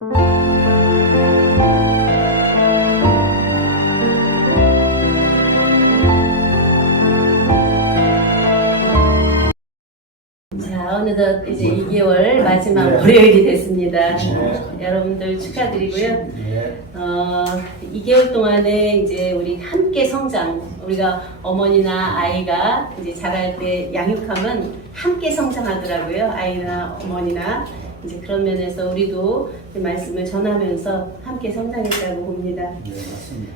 자, 어느덧 이제 2개월 마지막 월요일이 됐습니다. 여러분들 축하드리고요. 2개월 동안에 이제 우리 함께 성장, 우리가 어머니나 아이가 이제 자랄 때 양육하면 함께 성장하더라고요. 아이나 어머니나. 이제 그런 면에서 우리도 말씀을 전하면서 함께 성장했다고 봅니다. 네, 맞습니다.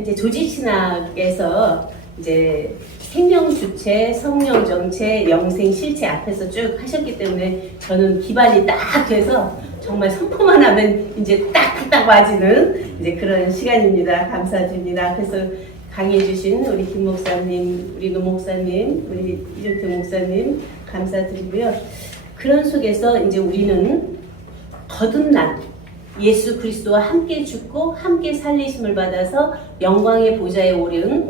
이제 조직신학에서 이제 생명 주체, 성령 정체, 영생 실체 앞에서 쭉 하셨기 때문에 저는 기반이 딱 돼서 정말 선포만 하면 이제 딱 맞이는 이제 그런 시간입니다. 감사드립니다. 그래서 강의해주신 우리 김 목사님, 우리 노 목사님, 우리 이준택 목사님 감사드리고요. 그런 속에서 이제 우리는 거듭난 예수 그리스도와 함께 죽고 함께 살리심을 받아서 영광의 보좌에 오른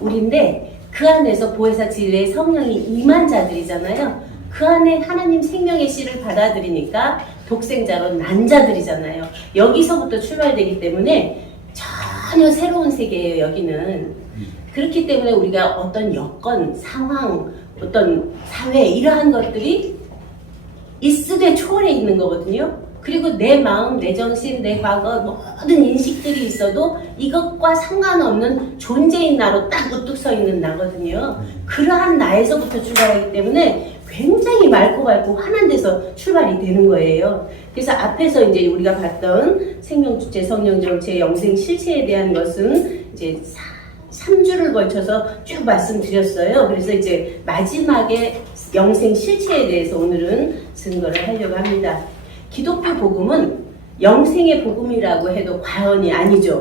우리인데 그 안에서 보혜사 진리의 성령이 임한 자들이잖아요. 그 안에 하나님 생명의 씨를 받아들이니까 독생자로 난 자들이잖아요. 여기서부터 출발되기 때문에 전혀 새로운 세계예요. 여기는. 그렇기 때문에 우리가 어떤 여건, 상황, 어떤 사회 이러한 것들이 있으되 초월해 있는 거거든요. 그리고 내 마음, 내 정신, 내 과거 모든 인식들이 있어도 이것과 상관없는 존재인 나로 딱 우뚝 서 있는 나거든요. 그러한 나에서부터 출발하기 때문에 굉장히 맑고 밝고 환한 데서 출발이 되는 거예요. 그래서 앞에서 이제 우리가 봤던 생명주체, 성령정체, 영생 실체에 대한 것은 이제 3주를 걸쳐서 쭉 말씀드렸어요. 그래서 이제 마지막에 영생 실체에 대해서 오늘은 증거를 하려고 합니다. 기독교 복음은 영생의 복음이라고 해도 과언이 아니죠.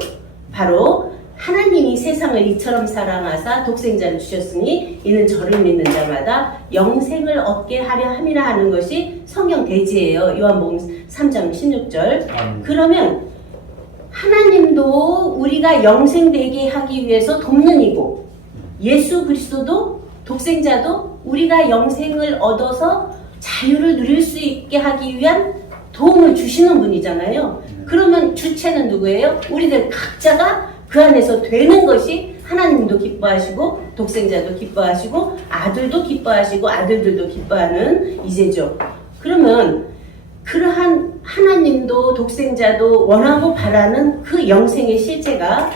바로 하나님이 세상을 이처럼 사랑하사 독생자를 주셨으니 이는 저를 믿는 자마다 영생을 얻게 하려 함이라 하는 것이 성경 대지예요. 요한복음 3장 16절. 그러면 하나님도 우리가 영생되게 하기 위해서 돕는 이고 예수 그리스도도 독생자도 우리가 영생을 얻어서 자유를 누릴 수 있게 하기 위한 도움을 주시는 분이잖아요. 그러면 주체는 누구예요? 우리들 각자가 그 안에서 되는 것이 하나님도 기뻐하시고 독생자도 기뻐하시고 아들도 기뻐하시고 아들들도 기뻐하는 이제죠. 그러면 그러한 하나님도 독생자도 원하고 바라는 그 영생의 실체가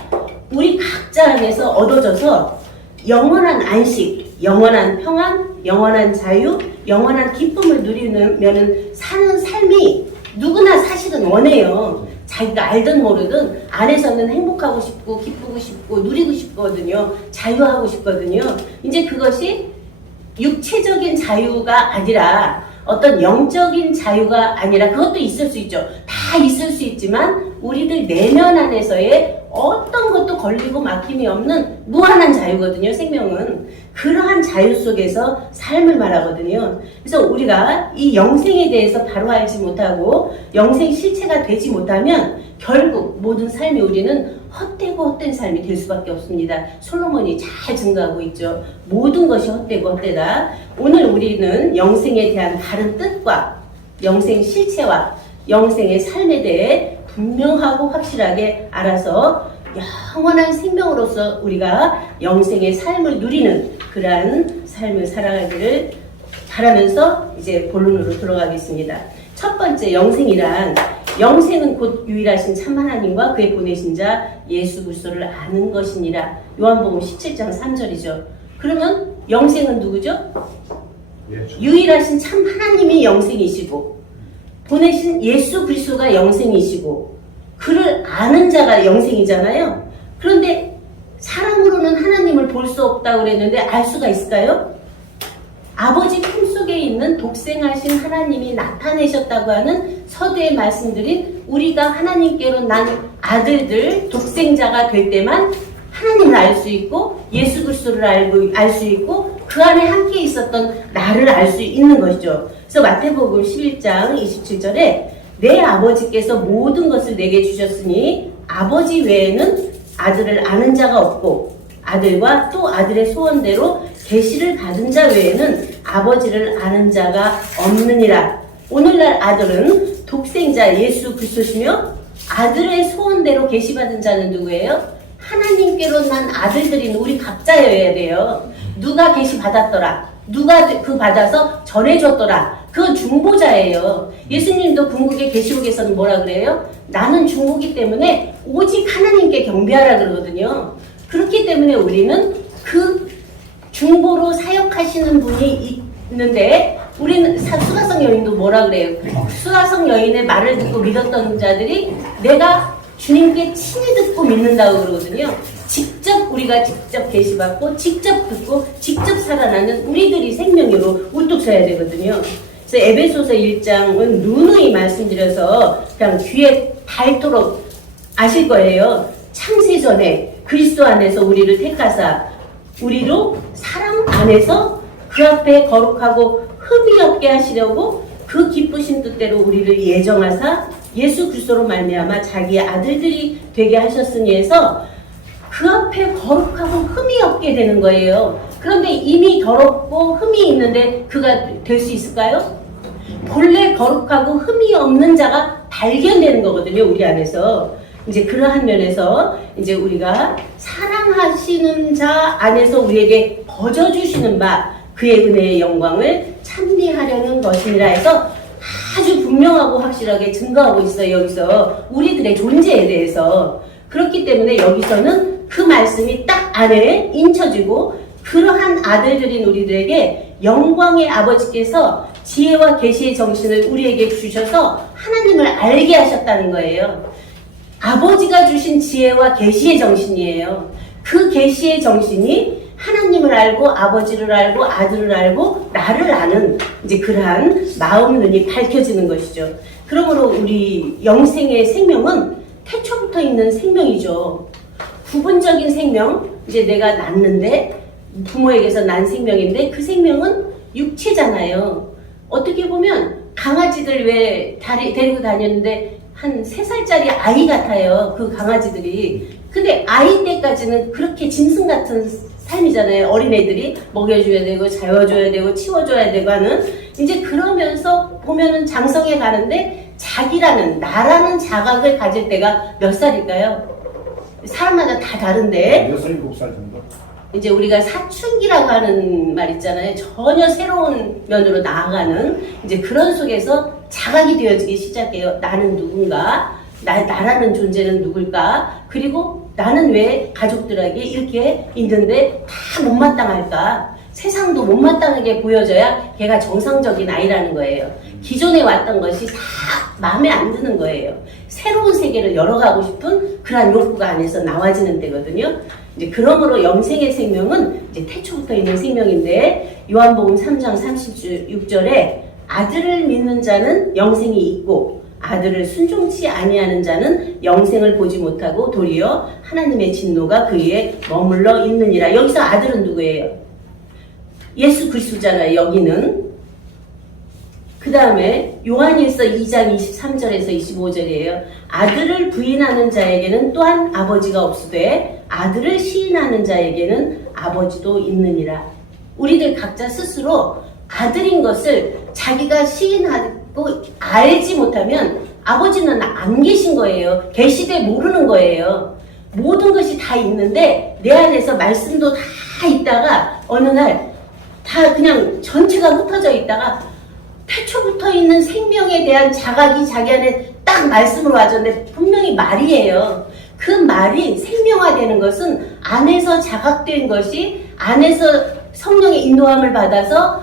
우리 각자 안에서 얻어져서 영원한 안식, 영원한 평안, 영원한 자유, 영원한 기쁨을 누리면은 사는 삶이 누구나 사실은 원해요. 자기가 알든 모르든 안에서는 행복하고 싶고 기쁘고 싶고 누리고 싶거든요. 자유하고 싶거든요. 이제 그것이 육체적인 자유가 아니라 어떤 영적인 자유가 아니라 그것도 있을 수 있죠. 다 있을 수 있지만 우리들 내면 안에서의 어떤 것도 걸리고 막힘이 없는 무한한 자유거든요. 생명은. 그러한 자유 속에서 삶을 말하거든요. 그래서 우리가 이 영생에 대해서 바로 알지 못하고 영생 실체가 되지 못하면 결국 모든 삶이 우리는 헛되고 헛된 삶이 될 수밖에 없습니다. 솔로몬이 잘 증거하고 있죠. 모든 것이 헛되고 헛되다. 오늘 우리는 영생에 대한 바른 뜻과 영생 실체와 영생의 삶에 대해 분명하고 확실하게 알아서 영원한 생명으로서 우리가 영생의 삶을 누리는 그러한 삶을 살아가기를 바라면서 이제 본론으로 들어가겠습니다. 첫 번째 영생이란 영생은 곧 유일하신 참 하나님과 그의 보내신 자 예수 그리스도를 아는 것이니라. 요한복음 17장 3절이죠. 그러면 영생은 누구죠? 유일하신 참 하나님이 영생이시고 보내신 예수 그리스도가 영생이시고 그를 아는 자가 영생이잖아요. 그런데 사람으로는 하나님을 볼 수 없다고 그랬는데 알 수가 있을까요? 아버지 품속에 있는 독생하신 하나님이 나타내셨다고 하는 서두에 말씀드린 우리가 하나님께로 난 아들들 독생자가 될 때만 하나님을 알 수 있고 예수 그리스도를 알 수 있고 그 안에 함께 있었던 나를 알 수 있는 것이죠. 그래서 마태복음 11장 27절에 내 아버지께서 모든 것을 내게 주셨으니 아버지 외에는 아들을 아는 자가 없고 아들과 또 아들의 소원대로 계시를 받은 자 외에는 아버지를 아는 자가 없느니라. 오늘날 아들은 독생자 예수 그리스도시며 아들의 소원대로 계시받은 자는 누구예요? 하나님께로 난 아들들인 우리 각자여야 돼요. 누가 계시받았더라. 누가 그 받아서 전해줬더라. 그건 중보자예요. 예수님도 궁극의 계시록에서는 뭐라 그래요? 나는 중보기 때문에 오직 하나님께 경배하라 그러거든요. 그렇기 때문에 우리는 그 중보로 사역하시는 분이 있는데 우리는 수가성 여인도 뭐라 그래요? 수가성 여인의 말을 듣고 믿었던 자들이 내가 주님께 친히 듣고 믿는다고 그러거든요. 우리가 직접 계시받고 직접 듣고 직접 살아나는 우리들이 생명으로 우뚝 서야 되거든요. 그래서 에베소서 1장은 누누이 말씀드려서 그냥 귀에 닳도록 아실 거예요. 창세 전에 그리스도 안에서 우리를 택하사 우리로 사랑 안에서 그 앞에 거룩하고 흠이 없게 하시려고 그 기쁘신 뜻대로 우리를 예정하사 예수 그리스도로 말미암아 자기의 아들들이 되게 하셨으니 해서 그 앞에 거룩하고 흠이 없게 되는 거예요. 그런데 이미 더럽고 흠이 있는데 그가 될 수 있을까요? 본래 거룩하고 흠이 없는 자가 발견되는 거거든요, 우리 안에서. 이제 그러한 면에서 이제 우리가 사랑하시는 자 안에서 우리에게 거저주시는 바 그의 은혜의 영광을 찬미하려는 것이니라 해서 아주 분명하고 확실하게 증거하고 있어요. 여기서 우리들의 존재에 대해서. 그렇기 때문에 여기서는 그 말씀이 딱 안에 인쳐지고 그러한 아들들인 우리들에게 영광의 아버지께서 지혜와 계시의 정신을 우리에게 주셔서 하나님을 알게 하셨다는 거예요. 아버지가 주신 지혜와 계시의 정신이에요. 그 계시의 정신이 하나님을 알고 아버지를 알고 아들을 알고 나를 아는 이제 그러한 마음 눈이 밝혀지는 것이죠. 그러므로 우리 영생의 생명은 태초부터 있는 생명이죠. 부분적인 생명, 이제 내가 낳는데 부모에게서 난 생명인데 그 생명은 육체잖아요. 어떻게 보면 강아지들 왜 데리고 다녔는데 한 3살짜리 아이 같아요. 그 강아지들이. 근데 아이 때까지는 그렇게 짐승 같은 삶이잖아요. 어린애들이 먹여줘야 되고 재워줘야 되고 치워줘야 되고 하는 이제 그러면서 보면은 장성해 가는데 자기라는 나라는 자각을 가질 때가 몇 살일까요? 사람마다 다 다른데 6, 7살 정도? 이제 우리가 사춘기라고 하는 말 있잖아요. 전혀 새로운 면으로 나아가는 이제 그런 속에서 자각이 되어지기 시작해요. 나는 누군가? 나라는 존재는 누굴까? 그리고 나는 왜 가족들에게 이렇게 있는데 다 못마땅할까? 세상도 못마땅하게 보여져야 걔가 정상적인 아이라는 거예요. 기존에 왔던 것이 다 마음에 안 드는 거예요. 새로운 세계를 열어가고 싶은 그러한 욕구가 안에서 나와지는 때거든요. 이제 그러므로 영생의 생명은 이제 태초부터 있는 생명인데 요한복음 3장 36절에 아들을 믿는 자는 영생이 있고 아들을 순종치 아니하는 자는 영생을 보지 못하고 도리어 하나님의 진노가 그에 머물러 있느니라. 여기서 아들은 누구예요? 예수 그리스도잖아요. 여기는. 그 다음에 요한일서 2장 23절에서 25절이에요. 아들을 부인하는 자에게는 또한 아버지가 없으되 아들을 시인하는 자에게는 아버지도 있느니라. 우리들 각자 스스로 아들인 것을 자기가 시인하고 알지 못하면 아버지는 안 계신 거예요. 계시되 모르는 거예요. 모든 것이 다 있는데 내 안에서 말씀도 다 있다가 어느 날 다 그냥 전체가 흩어져 있다가 태초부터 있는 생명에 대한 자각이 자기 안에 딱 말씀으로 와줬는데 분명히 말이에요. 그 말이 생명화되는 것은 안에서 자각된 것이 안에서 성령의 인도함을 받아서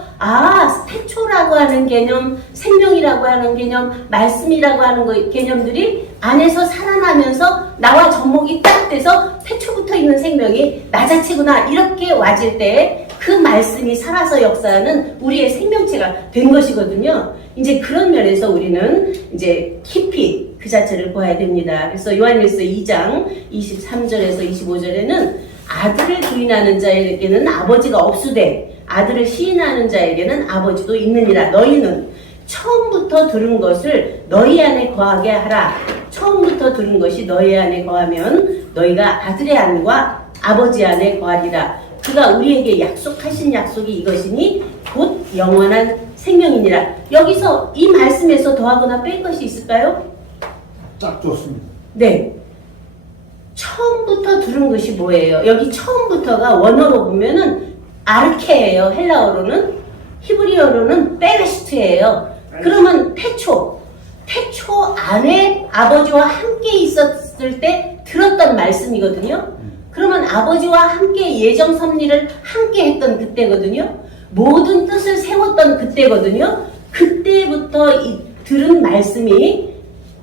태초라고 하는 개념, 생명이라고 하는 개념, 말씀이라고 하는 개념들이 안에서 살아나면서 나와 접목이 딱 돼서 태초부터 있는 생명이 나 자체구나 이렇게 와질 때 그 말씀이 살아서 역사하는 우리의 생명체가 된 것이거든요. 이제 그런 면에서 우리는 이제 깊이 그 자체를 보아야 됩니다. 그래서 요한일서 2장 23절에서 25절에는 아들을 부인하는 자에게는 아버지가 없으되 아들을 시인하는 자에게는 아버지도 있느니라. 너희는 처음부터 들은 것을 너희 안에 거하게 하라. 처음부터 들은 것이 너희 안에 거하면 너희가 아들의 안과 아버지 안에 거하리라. 그가 우리에게 약속하신 약속이 이것이니 곧 영원한 생명이니라. 여기서 이 말씀에서 더하거나 뺄 것이 있을까요? 딱 좋습니다. 네. 처음부터 들은 것이 뭐예요? 여기 처음부터가 원어로 보면은 아르케예요. 헬라어로는. 히브리어로는 베레시트예요. 그러면 태초 안에 아버지와 함께 있었을 때 들었던 말씀이거든요. 그러면 아버지와 함께 예정 섭리를 함께 했던 그때거든요. 모든 뜻을 세웠던 그때거든요. 그때부터 들은 말씀이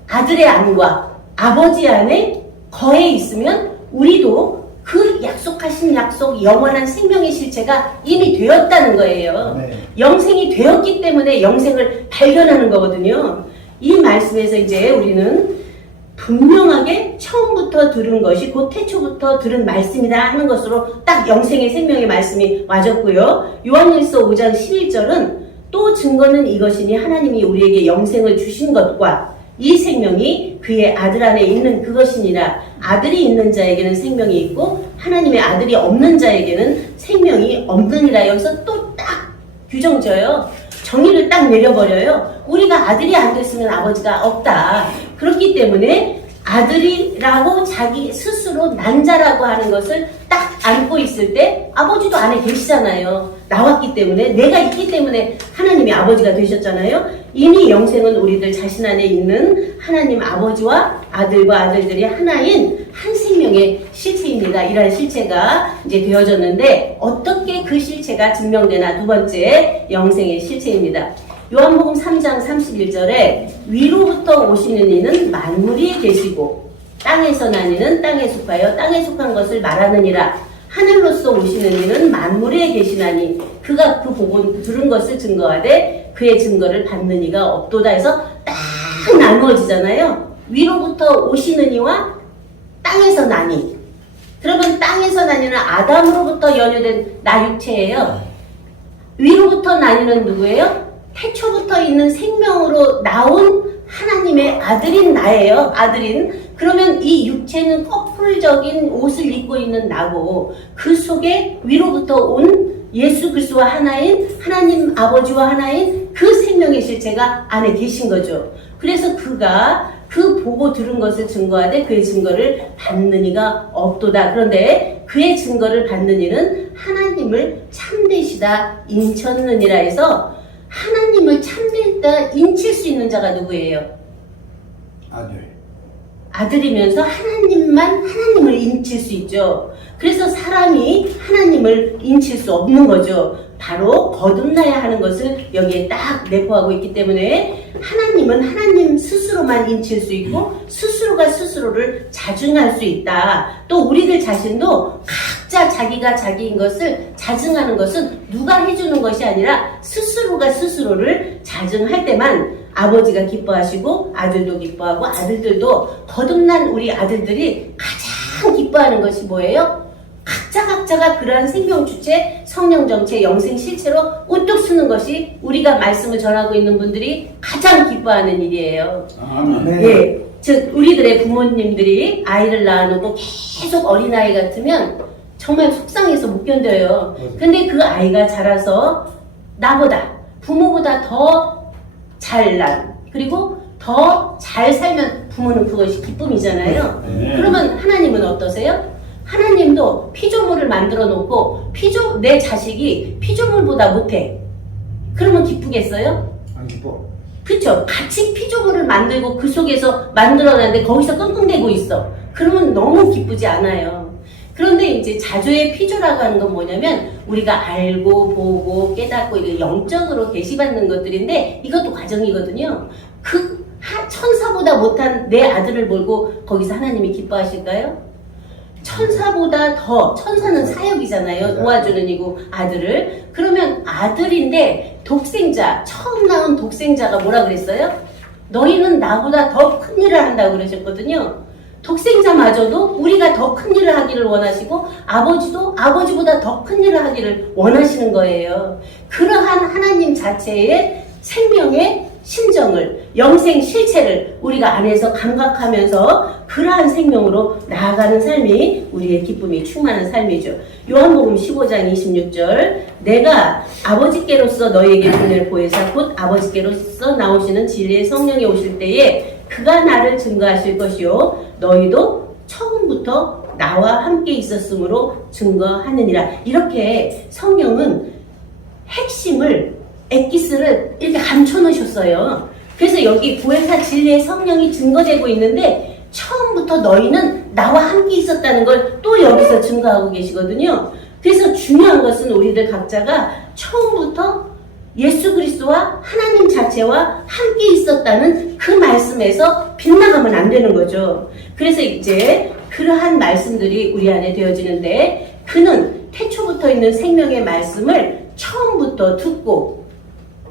아들의 안과 아버지 안에 거해 있으면 우리도 그 약속하신 약속 영원한 생명의 실체가 이미 되었다는 거예요. 네. 영생이 되었기 때문에 영생을 발견하는 거거든요. 이 말씀에서 이제 우리는 분명하게 처음부터 들은 것이 곧 태초부터 들은 말씀이다 하는 것으로 딱 영생의 생명의 말씀이 와졌고요. 요한일서 5장 11절은 또 증거는 이것이니 하나님이 우리에게 영생을 주신 것과 이 생명이 그의 아들 안에 있는 그것이니라. 아들이 있는 자에게는 생명이 있고 하나님의 아들이 없는 자에게는 생명이 없느니라. 여기서 또 딱 규정져요. 정의를 딱 내려버려요. 우리가 아들이 안 됐으면 아버지가 없다. 그렇기 때문에 아들이라고 자기 스스로 난자라고 하는 것을 딱 안고 있을 때 아버지도 안에 계시잖아요. 나왔기 때문에, 내가 있기 때문에 하나님이 아버지가 되셨잖아요. 이미 영생은 우리들 자신 안에 있는 하나님 아버지와 아들과 아들들이 하나인 한 생명의 실체입니다. 이러한 실체가 이제 되어졌는데 어떻게 그 실체가 증명되나? 두 번째, 영생의 실체입니다. 요한복음 3장 31절에 위로부터 오시는 이는 만물 위에 계시고 땅에서 난 이는 땅에 속하여 땅에 속한 것을 말하느니라. 하늘로서 오시는 이는 만물 위에 계시나니 그가 그 보고 들은 것을 증거하되 그의 증거를 받는 이가 없도다 해서 딱 나누어지잖아요. 위로부터 오시는 이와 땅에서 나니. 그러면 땅에서 나니는 아담으로부터 연유된 나 육체예요. 위로부터 나니는 누구예요? 태초부터 있는 생명으로 나온 하나님의 아들인 나예요. 아들인. 그러면 이 육체는 커플적인 옷을 입고 있는 나고 그 속에 위로부터 온 예수 그리스도와 하나인 하나님 아버지와 하나인 그 생명의 실체가 안에 계신 거죠. 그래서 그가 그 보고 들은 것을 증거하되 그의 증거를 받는 이가 없도다. 그런데 그의 증거를 받는 이는 하나님을 참되시다 인쳤느니라 해서 하나님을 참되다 인칠 수 있는 자가 누구예요? 아들. 아들이면서 하나님을 인칠 수 있죠. 그래서 사람이 하나님을 인칠 수 없는 거죠. 바로 거듭나야 하는 것을 여기에 딱 내포하고 있기 때문에 하나님은 하나님 스스로만 인칠 수 있고 스스로가 스스로를 자증할 수 있다. 또 우리들 자신도 각자 자기가 자기인 것을 자증하는 것은 누가 해주는 것이 아니라 스스로가 스스로를 자증할 때만 아버지가 기뻐하시고 아들도 기뻐하고 아들들도 거듭난 우리 아들들이 가장 기뻐하는 것이 뭐예요? 각자가 그러한 생명 주체, 성령 정체, 영생 실체로 우뚝 서는 것이 우리가 말씀을 전하고 있는 분들이 가장 기뻐하는 일이에요. 아멘. 예, 즉 우리들의 부모님들이 아이를 낳아놓고 계속 어린아이 같으면 정말 속상해서 못 견뎌요. 근데 그 아이가 자라서 나보다 부모보다 더 잘난 그리고 더 잘 살면 부모는 그것이 기쁨이잖아요. 네. 그러면 하나님은 어떠세요? 하나님도 피조물을 만들어 놓고 내 자식이 피조물보다 못해. 그러면 기쁘겠어요? 안 기뻐. 그쵸? 같이 피조물을 만들고 그 속에서 만들어놨는데 거기서 끙끙대고 있어. 그러면 너무 기쁘지 않아요. 그런데 이제 자조의 피조라고 하는 건 뭐냐면 우리가 알고 보고 깨닫고 이게 영적으로 계시받는 것들인데 이것도 과정이거든요. 그 천사보다 못한 내 아들을 몰고 거기서 하나님이 기뻐하실까요? 천사보다 더, 천사는 사역이잖아요. 도와주는 이고 아들을. 그러면 아들인데 독생자, 처음 낳은 독생자가 뭐라 그랬어요? 너희는 나보다 더 큰 일을 한다고 그러셨거든요. 독생자마저도 우리가 더 큰 일을 하기를 원하시고 아버지도 아버지보다 더 큰 일을 하기를 원하시는 거예요. 그러한 하나님 자체의 생명의 심정을, 영생 실체를 우리가 안에서 감각하면서 그러한 생명으로 나아가는 삶이 우리의 기쁨이 충만한 삶이죠. 요한복음 15장 26절 내가 아버지께로서 너희에게 보낼 보혜사 곧 아버지께로서 나오시는 진리의 성령이 오실 때에 그가 나를 증거하실 것이요 너희도 처음부터 나와 함께 있었으므로 증거하느니라. 이렇게 성령은 핵심을 엑기스를 이렇게 감춰 놓으셨어요. 그래서 여기 보혜사 진리의 성령이 증거되고 있는데 처음부터 너희는 나와 함께 있었다는 걸 또 여기서 증거하고 계시거든요. 그래서 중요한 것은 우리들 각자가 처음부터 예수 그리스도와 하나님 자체와 함께 있었다는 그 말씀에서 빗나가면 안 되는 거죠. 그래서 이제 그러한 말씀들이 우리 안에 되어지는데 그는 태초부터 있는 생명의 말씀을 처음부터 듣고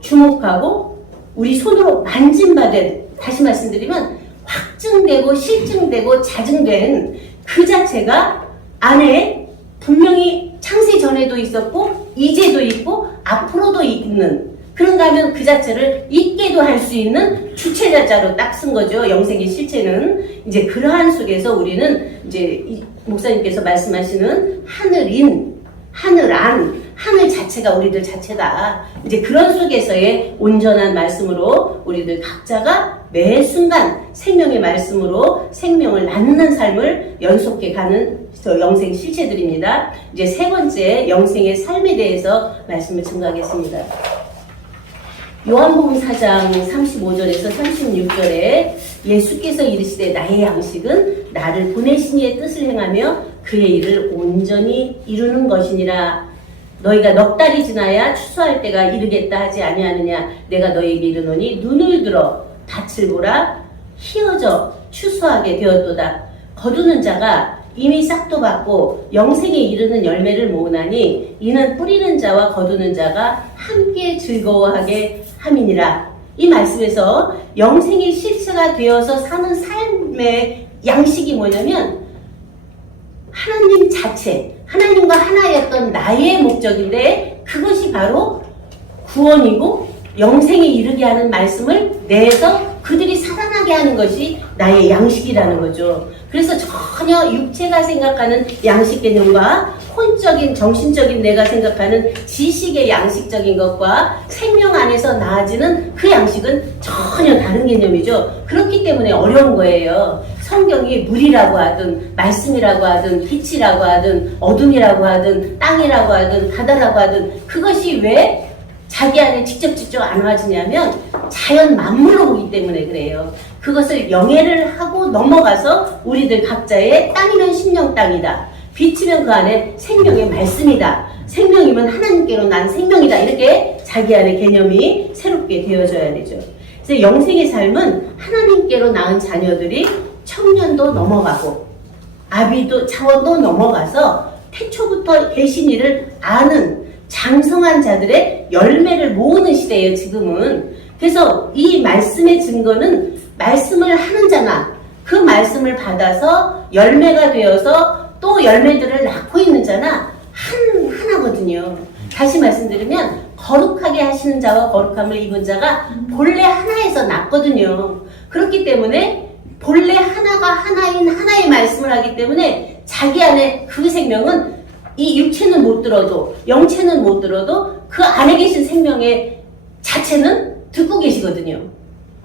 주목하고 우리 손으로 만짐받은, 다시 말씀드리면 확증되고 실증되고 자증된 그 자체가 안에 분명히 창세 전에도 있었고 이제도 있고 앞으로도 있는, 그런가 하면 그 자체를 있게도 할 수 있는 주체자자로 딱 쓴 거죠. 영생의 실체는. 이제 그러한 속에서 우리는 이제 목사님께서 말씀하시는 하늘인, 하늘 안, 하늘 자체가 우리들 자체다. 이제 그런 속에서의 온전한 말씀으로 우리들 각자가 매 순간 생명의 말씀으로 생명을 낳는 삶을 연속해 가는 영생 실체들입니다. 이제 세 번째 영생의 삶에 대해서 말씀을 증거하겠습니다. 요한복음 4장 35절에서 36절에 예수께서 이르시되 나의 양식은 나를 보내신 이의 뜻을 행하며 그의 일을 온전히 이루는 것이니라. 너희가 넉 달이 지나야 추수할 때가 이르겠다 하지 아니하느냐. 내가 너희에게 이르노니 눈을 들어 밭을 보라. 희어져 추수하게 되었도다. 거두는 자가 이미 싹도 받고 영생에 이르는 열매를 모으나니 이는 뿌리는 자와 거두는 자가 함께 즐거워하게 함이니라. 이 말씀에서 영생의 실체가 되어서 사는 삶의 양식이 뭐냐면 하나님 자체, 하나님과 하나였던 나의 목적인데 그것이 바로 구원이고 영생에 이르게 하는 말씀을 내서 그들이 살아나게 하는 것이 나의 양식이라는 거죠. 그래서 전혀 육체가 생각하는 양식 개념과 혼적인 정신적인 내가 생각하는 지식의 양식적인 것과 생명 안에서 나아지는 그 양식은 전혀 다른 개념이죠. 그렇기 때문에 어려운 거예요. 성경이 물이라고 하든 말씀이라고 하든 빛이라고 하든 어둠이라고 하든 땅이라고 하든 바다라고 하든 그것이 왜 자기 안에 직접 안 와지냐면 자연 만물로 보기 때문에 그래요. 그것을 영해를 하고 넘어가서 우리들 각자의 땅이면 심령 땅이다. 빛이면 그 안에 생명의 말씀이다. 생명이면 하나님께로 난 생명이다. 이렇게 자기 안에 개념이 새롭게 되어져야 되죠. 그래서 영생의 삶은 하나님께로 낳은 자녀들이 청년도 넘어가고 아비도 차원도 넘어가서 태초부터 계신 이를 아는 장성한 자들의 열매를 모으는 시대예요, 지금은. 그래서 이 말씀의 증거는 말씀을 하는 자나 그 말씀을 받아서 열매가 되어서 또 열매들을 낳고 있는 자나 하나거든요. 다시 말씀드리면 거룩하게 하시는 자와 거룩함을 입은 자가 본래 하나에서 낳거든요. 그렇기 때문에 본래 하나가 하나인 하나의 말씀을 하기 때문에 자기 안에 그 생명은 이 육체는 못 들어도 영체는 못 들어도 그 안에 계신 생명의 자체는 듣고 계시거든요.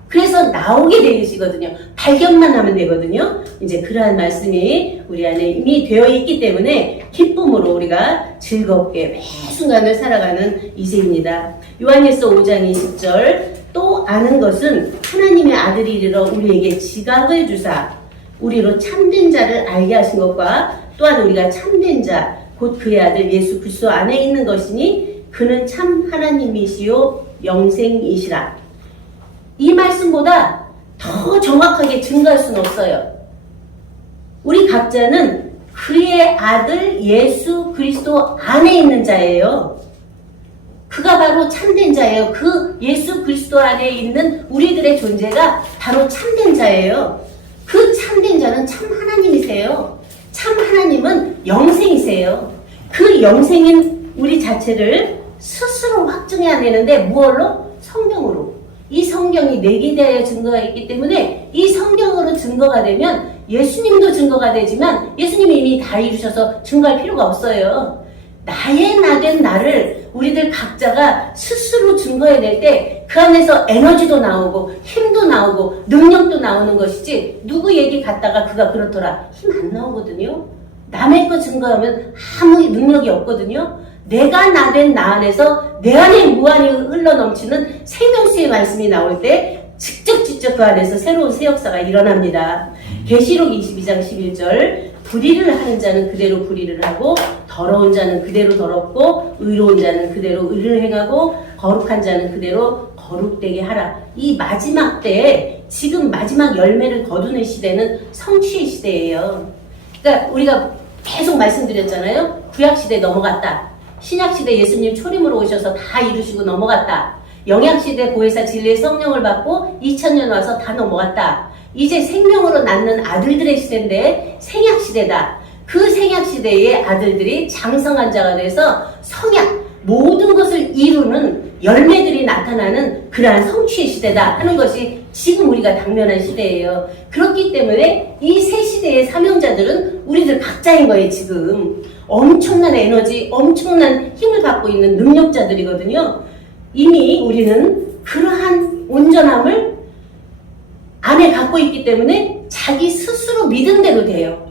그래서 나오게 되시거든요. 발견만 하면 되거든요. 이제 그러한 말씀이 우리 안에 이미 되어 있기 때문에 기쁨으로 우리가 즐겁게 매 순간을 살아가는 이세입니다. 요한일서 5장 20절 또 아는 것은 하나님의 아들이 이르러 우리에게 지각을 주사 우리로 참된 자를 알게 하신 것과 또한 우리가 참된 자 곧 그의 아들 예수 그리스도 안에 있는 것이니 그는 참 하나님이시요 영생이시라. 이 말씀보다 더 정확하게 증거할 수는 없어요. 우리 각자는 그의 아들 예수 그리스도 안에 있는 자예요. 그가 바로 참된 자예요. 그 예수 그리스도 안에 있는 우리들의 존재가 바로 참된 자예요. 그 참된 자는 참 하나님이세요. 참 하나님은 영생이세요. 그 영생인 우리 자체를 스스로 확증해야 되는데 무얼로? 성령으로. 이 성경이 내게 대하여 증거가 있기 때문에 이 성경으로 증거가 되면 예수님도 증거가 되지만 예수님이 이미 다 이루셔서 증거할 필요가 없어요. 나의 나된 나를 우리들 각자가 스스로 증거해낼 때 그 안에서 에너지도 나오고 힘도 나오고 능력도 나오는 것이지 누구 얘기 갖다가 그가 그렇더라 힘 안 나오거든요. 남의 거 증거하면 아무 능력이 없거든요. 내가 나된 나 안에서 내 안에 무한히 흘러넘치는 생명수의 말씀이 나올 때 직접 그 안에서 새로운 새 역사가 일어납니다. 계시록 22장 11절 불의를 하는 자는 그대로 불의를 하고 더러운 자는 그대로 더럽고 의로운 자는 그대로 의를 행하고 거룩한 자는 그대로 거룩되게 하라. 이 마지막 때에 지금 마지막 열매를 거두는 시대는 성취의 시대예요. 그러니까 우리가 계속 말씀드렸잖아요. 구약시대 넘어갔다. 신약시대 예수님 초림으로 오셔서 다 이루시고 넘어갔다. 영약시대 보혜사 진리의 성령을 받고 2000년 와서 다 넘어갔다. 이제 생명으로 낳는 아들들의 시대인데 생약시대다. 그 생약시대의 아들들이 장성한 자가 돼서 성약, 모든 것을 이루는 열매들이 나타나는 그러한 성취의 시대다 하는 것이 지금 우리가 당면한 시대예요. 그렇기 때문에 이 새 시대의 사명자들은 우리들 각자인 거예요. 지금 엄청난 에너지, 엄청난 힘을 갖고 있는 능력자들이거든요. 이미 우리는 그러한 온전함을 안에 갖고 있기 때문에 자기 스스로 믿은 대로 돼요.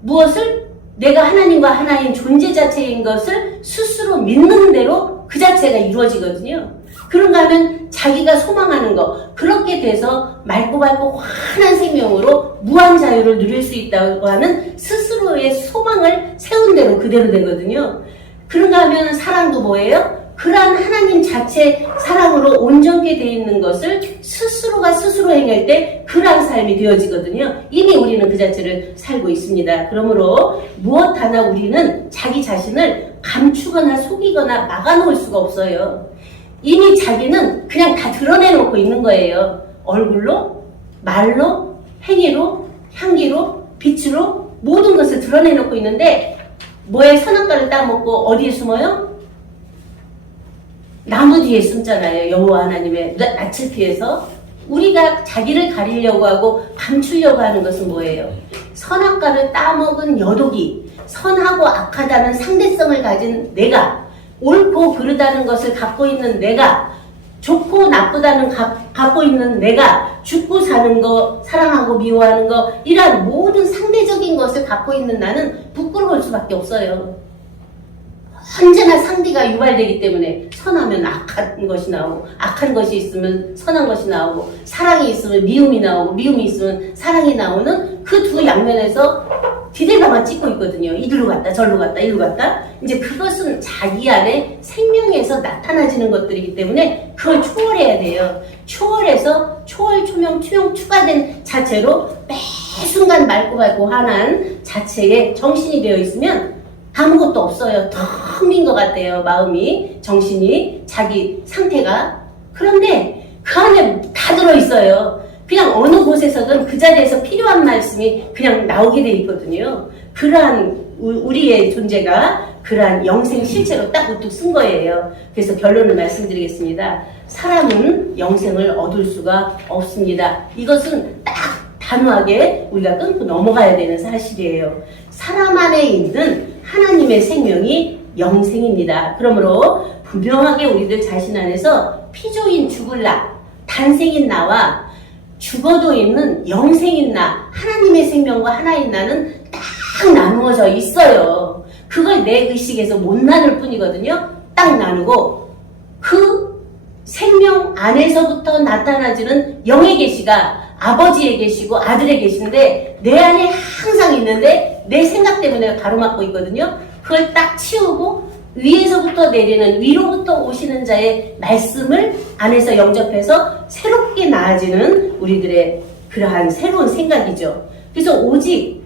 무엇을? 내가 하나님과 하나인 존재 자체인 것을 스스로 믿는 대로 그 자체가 이루어지거든요. 그런가 하면 자기가 소망하는 거, 그렇게 돼서 맑고 밝고 환한 생명으로 무한 자유를 누릴 수 있다고 하는 스스로의 소망을 세운 대로 그대로 되거든요. 그런가 하면 사랑도 뭐예요? 그러한 하나님 자체 사랑으로 온전케 되어 있는 것을 스스로가 스스로 행할 때 그러한 삶이 되어지거든요. 이미 우리는 그 자체를 살고 있습니다. 그러므로 무엇 하나 우리는 자기 자신을 감추거나 속이거나 막아놓을 수가 없어요. 이미 자기는 그냥 다 드러내놓고 있는 거예요. 얼굴로, 말로, 행위로, 향기로, 빛으로 모든 것을 드러내놓고 있는데 뭐에 선악과를 따먹고 어디에 숨어요? 나무 뒤에 숨잖아요. 여호와 하나님의 낯을 피해서. 우리가 자기를 가리려고 하고 감추려고 하는 것은 뭐예요? 선악과를 따먹은 여독이, 선하고 악하다는 상대성을 가진 내가, 옳고 그르다는 것을 갖고 있는 내가, 좋고 나쁘다는 갖고 있는 내가, 죽고 사는 거, 사랑하고 미워하는 거, 이러한 모든 상대적인 것을 갖고 있는 나는 부끄러울 수밖에 없어요. 언제나 상대가 유발되기 때문에 선하면 악한 것이 나오고 악한 것이 있으면 선한 것이 나오고 사랑이 있으면 미움이 나오고 미움이 있으면 사랑이 나오는 그 두 양면에서 디딜바만 찍고 있거든요. 이리로 갔다 저리로 갔다 이리로 갔다. 이제 그것은 자기 안에 생명에서 나타나지는 것들이기 때문에 그걸 초월해야 돼요. 초월해서 초월 초명 투명 추가된 자체로 매 순간 맑고 밝고 환한 자체에 정신이 되어 있으면 아무것도 없어요. 텅 빈 것 같아요. 마음이, 정신이, 자기 상태가. 그런데 그 안에 다 들어있어요. 그냥 어느 곳에서든 그 자리에서 필요한 말씀이 그냥 나오게 돼 있거든요. 그러한 우리의 존재가 그러한 영생 실체로 딱 우뚝 쓴 거예요. 그래서 결론을 말씀드리겠습니다. 사람은 영생을 얻을 수가 없습니다. 이것은 딱 단호하게 우리가 끊고 넘어가야 되는 사실이에요. 사람 안에 있는 하나님의 생명이 영생입니다. 그러므로 분명하게 우리들 자신 안에서 피조인 죽을라, 탄생인 나와 죽어도 있는 영생인 나, 하나님의 생명과 하나인 나는 딱 나누어져 있어요. 그걸 내 의식에서 못 나눌 뿐이거든요. 딱 나누고 그 생명 안에서부터 나타나지는 영의 계시가 아버지에 계시고 아들에 계신데 내 안에 항상 있는데 내 생각 때문에 가로막고 있거든요. 그걸 딱 치우고 위에서부터 내리는 위로부터 오시는 자의 말씀을 안에서 영접해서 새롭게 나아지는 우리들의 그러한 새로운 생각이죠. 그래서 오직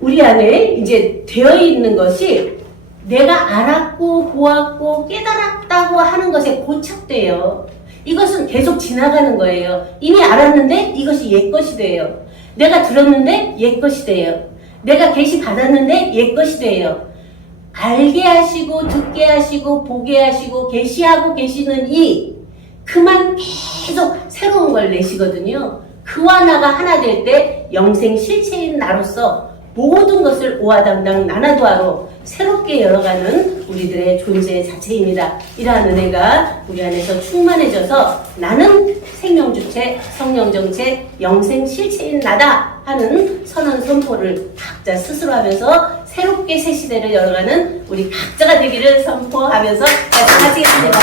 우리 안에 이제 되어 있는 것이 내가 알았고 보았고 깨달았다고 하는 것에 고착돼요. 이것은 계속 지나가는 거예요. 이미 알았는데 이것이 옛 것이 돼요. 내가 들었는데 옛 것이 돼요. 내가 계시 받았는데 옛 것이 돼요. 알게 하시고 듣게 하시고 보게 하시고 계시하고 계시는 이 그만 계속 새로운 걸 내시거든요. 그와 나가 하나 될 때 영생 실체인 나로서 모든 것을 오아당당 나나도하로 새롭게 열어가는 우리들의 존재 자체입니다. 이러한 은혜가 우리 안에서 충만해져서 나는 생명주체, 성령정체, 영생 실체인 나다 하는 선언 선포를 각자 스스로 하면서 새롭게 새 시대를 열어가는 우리 각자가 되기를 선포하면서 같이 하시겠습니다.